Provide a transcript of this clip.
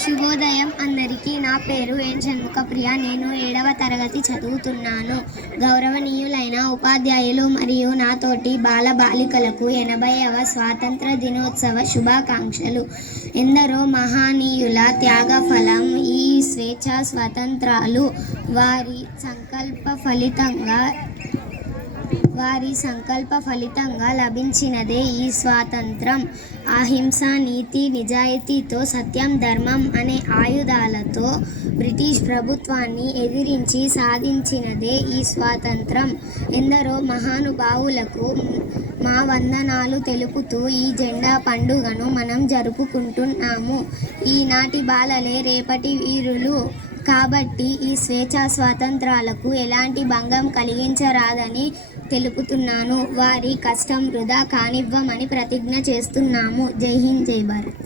శుభోదయం అందరికీ. నా పేరు ఎన్ షణ్ముఖప్రియ. నేను 7వ తరగతి చదువుతున్నాను. గౌరవనీయులైన ఉపాధ్యాయులు మరియు నాతోటి బాలబాలికలకు 80వ స్వాతంత్ర దినోత్సవ శుభాకాంక్షలు. ఎందరో మహనీయుల త్యాగఫలం ఈ స్వేచ్ఛా స్వాతంత్రాలు. వారి సంకల్ప ఫలితంగా లభించినదే ఈ స్వాతంత్రం. అహింస, నీతి, నిజాయితీతో, సత్యం, ధర్మం అనే ఆయుధాలతో బ్రిటిష్ ప్రభుత్వాన్ని ఎదిరించి సాధించినదే ఈ స్వాతంత్రం. ఎందరో మహానుభావులకు మా వందనాలు తెలుపుతూ ఈ జెండా పండుగను మనం జరుపుకుంటున్నాము. ఈనాటి బాలలే రేపటి వీరులు కాబట్టి ఈ స్వేచ్ఛా స్వాతంత్రాలకు ఎలాంటి భంగం కలిగించరాదని తెలుపుతున్నాను. వారి కష్టం వృధా కానివ్వమని ప్రతిజ్ఞ చేస్తున్నాము. జై హింద్, జై భారత్.